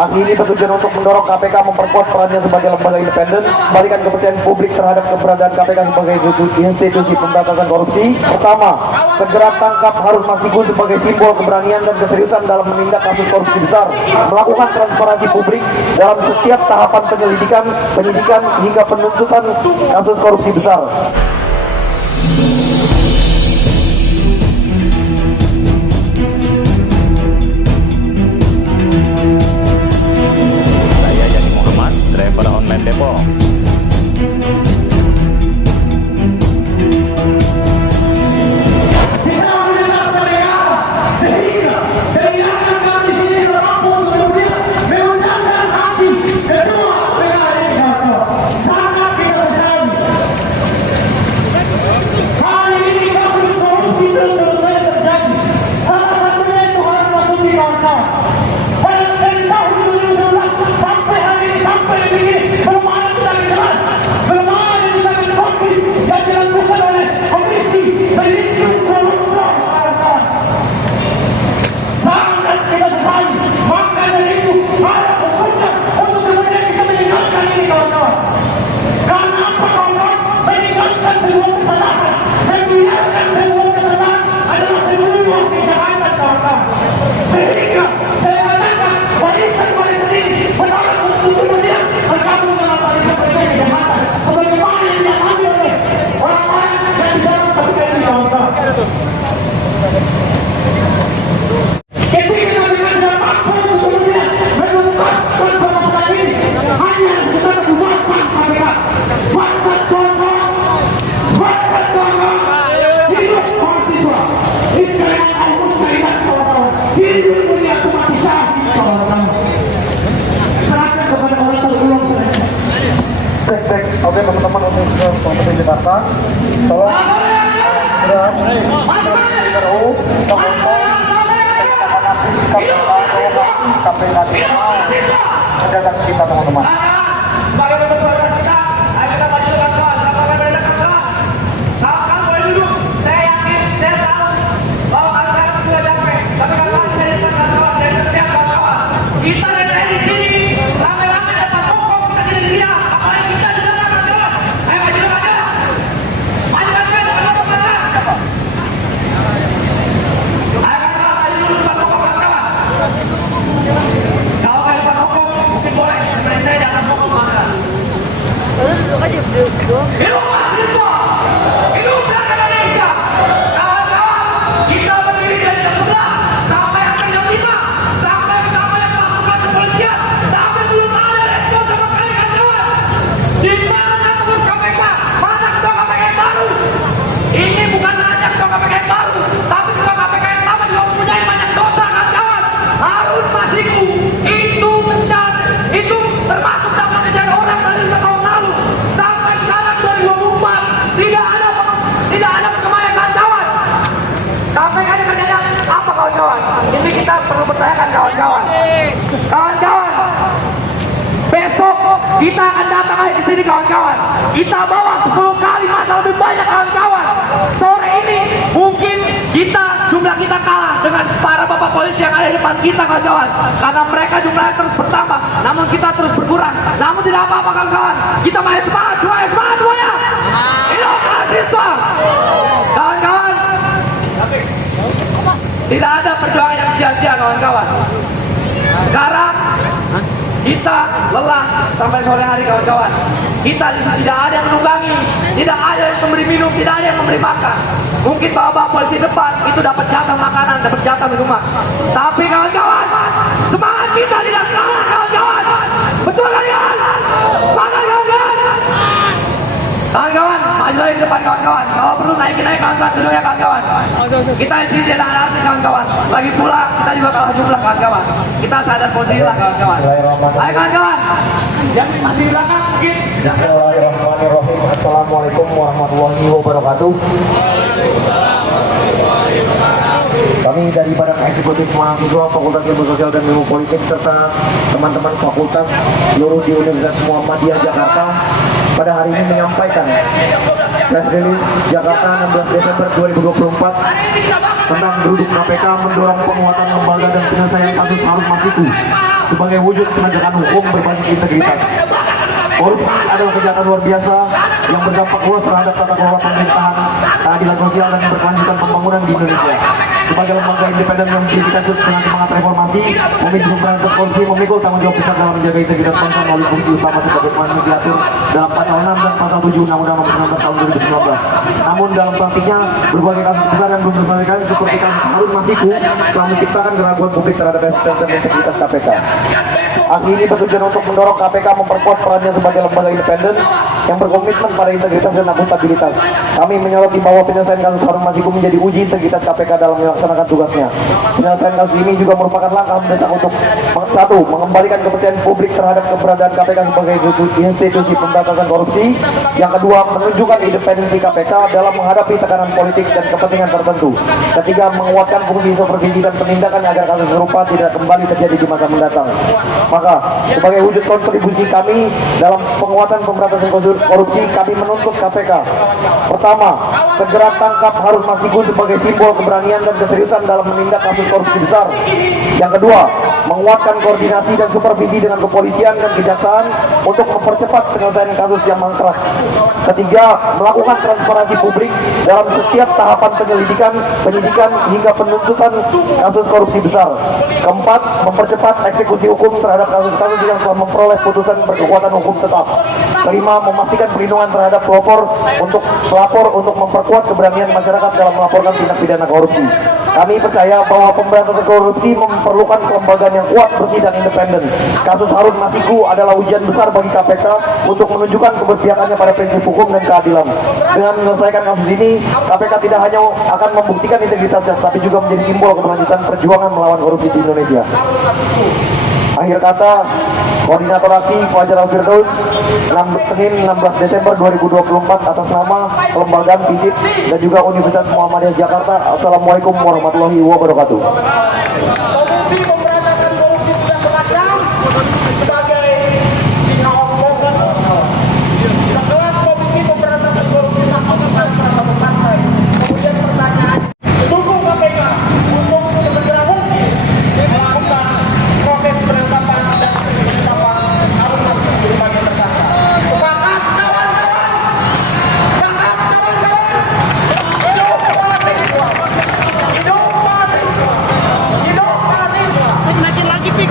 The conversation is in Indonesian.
Aksi ini bertujuan untuk mendorong KPK memperkuat perannya sebagai lembaga independen, membalikan kepercayaan publik terhadap keberadaan KPK sebagai institusi pemberantasan korupsi. Pertama, segera tangkap Harun Masiku sebagai simbol keberanian dan keseriusan dalam menindak kasus korupsi besar, melakukan transparansi publik dalam setiap tahapan penyelidikan, penyidikan hingga penuntutan kasus korupsi besar. Saya Yani Muhammad, driver online Depok. Oke teman-teman, untuk kompetisi Jakarta, tolong menjaga kita teman-teman. Hidup mahasiswa! Hidup rakyat Indonesia! Kawan-kawan, kita berdiri dari jam 11 sampai jam 5, sampai yang pasukan kepolisian, tapi belum ada respon sama sekali, kawan-kawan. Di mana pengurus KPK? Mana ketua KPK yang baru? Ini bukan hanya ketua KPK yang baru, tapi ketua KPK yang lama juga mempunyai banyak dosa, kawan-kawan. Harun Masiku itu itu termasuk dalam kejadian orang dari tahun lalu. Sampai sekarang 2024 tidak ada perkembangan, kawan-kawan. KPK ini kerjanya apa, kawan-kawan? Ini kita perlu percayakan, kawan-kawan. Kawan-kawan, besok kita akan datang lagi ke sini, kawan-kawan. Kita bawa 10 kali masa lebih banyak, kawan-kawan. Sore ini mungkin jumlah kita kalah dengan para bapak polisi yang ada di depan kita, kawan-kawan. Karena mereka jumlahnya terus bertambah, namun kita terus berkurang. Namun tidak apa-apa, kawan-kawan. Kita main semangat semuanya. Hidup mahasiswa, kawan-kawan. Tidak ada perjuangan yang sia-sia, kawan-kawan. Sekarang kita lelah sampai sore hari, kawan-kawan. Kita tidak ada yang menunggangi, tidak ada yang memberi minum, tidak ada yang memberi makan. Mungkin bapak polisi depan itu dapat jatah makanan, dapat jatah minuman. Tapi kawan-kawan, semangat kita tidak kalah, kawan-kawan. Betul kalian? Semangat, kawan-kawan. Kawan-kawan, maju lagi di depan, kawan-kawan. Kalau perlu naikin kawan-kawan, duduknya, kawan-kawan. Kita di sini tidak ada artis, kawan-kawan. Lagi pula kita juga kalah jumlah, kawan-kawan. Kita sadar posisi lah, kawan-kawan. Ayo, kawan-kawan. Yang masih di belakang mungkin. Bismillahirrahmanirrahim. Assalamualaikum warahmatullahi wabarakatuh. Kami dari Badan Eksekutif Mahasiswa Fakultas Ilmu Sosial dan Ilmu Politik serta teman-teman fakultas seluruh di Universitas Muhammadiyah Jakarta pada hari ini menyampaikan press release Jakarta 16 Desember 2024 tentang geruduk KPK mendorong penguatan lembaga dan penyelesaian kasus Harun Masiku. sebagai wujud penegakan hukum berbasis integritas. Korupsi adalah kejahatan luar biasa yang berdampak luas terhadap tata kelola pemerintahan, keadilan sosial dan berkelanjutan pembangunan di Indonesia. Sebagai lembaga independen yang berdirikan dengan semangat reformasi, Komisi Pemberantasan Korupsi memikul tanggung jawab besar dalam menjaga integritas bangsa melalui fungsi utama sebagaimana diatur dalam pasal 6 dan pasal 7 Undang-Undang Nomor 19 Tahun 2019. Namun dalam praktiknya, berbagai kasus besar yang belum diselesaikan seperti kasus Harun Masiku telah menciptakan keraguan publik terhadap eksistensi dan integritas KPK. Aksi ini bertujuan untuk mendorong KPK memperkuat perannya sebagai lembaga independen yang berkomitmen pada integritas dan akuntabilitas. Kami menyoroti bahwa penyelesaian kasus Harun Masiku menjadi uji integritas KPK dalam melaksanakan tugasnya. Penyelesaian kasus ini juga merupakan langkah mendesak untuk satu, mengembalikan kepercayaan publik terhadap keberadaan KPK sebagai institusi pemberantasan korupsi. Yang kedua, menunjukkan independensi KPK dalam menghadapi tekanan politik dan kepentingan tertentu. Ketiga, menguatkan fungsi supervisi dan penindakan agar kasus serupa tidak kembali terjadi di masa mendatang. Maka, sebagai wujud kontribusi kami dalam penguatan pemberantasan korupsi, kami menuntut KPK. Pertama, segera tangkap Harun Masiku sebagai simbol keberanian dan keseriusan dalam menindak kasus korupsi besar. Yang kedua, menguatkan koordinasi dan supervisi dengan kepolisian dan kejaksaan untuk mempercepat penyelesaian kasus yang mangkrak. Ketiga, melakukan transparansi publik dalam setiap tahapan penyelidikan, penyidikan hingga penuntutan kasus korupsi besar. Keempat, mempercepat eksekusi hukum terhadap kasus-kasus yang telah memperoleh putusan berkekuatan hukum tetap. Kelima, memastikan perlindungan terhadap pelapor untuk memperkuat keberanian masyarakat dalam melaporkan tindak pidana korupsi. Kami percaya bahwa pemberantasan korupsi memerlukan kelembagaan yang kuat, bersih, dan independen. Kasus Harun Masiku adalah ujian besar bagi KPK untuk menunjukkan keberpihakannya pada prinsip hukum dan keadilan. Dengan menyelesaikan kasus ini, KPK tidak hanya akan membuktikan integritasnya, tapi juga menjadi simbol keberlanjutan perjuangan melawan korupsi di Indonesia. Akhir kata, Koordinator Aksi Fajar Al-Firdaus, Senin 16 Desember 2024 atas nama Kelembagaan FISIP dan juga Universitas Muhammadiyah Jakarta. Assalamualaikum warahmatullahi wabarakatuh. Komisi Pemberantasan Korupsi sudah semacam sebagai setelah Komisi Pemberantasan Korupsi masuk ke salah satu partai. Kemudian pertanyaan, dukung KPK untuk segera mungkin melakukan proses penangkapan dan penetapan Harun Masiku sebagai tersangka. Sepakat kawan-kawan, sepakat kawan-kawan. Hidup mahasiswa, hidup mahasiswa, hidup mahasiswa. Naikin lagi, Pik.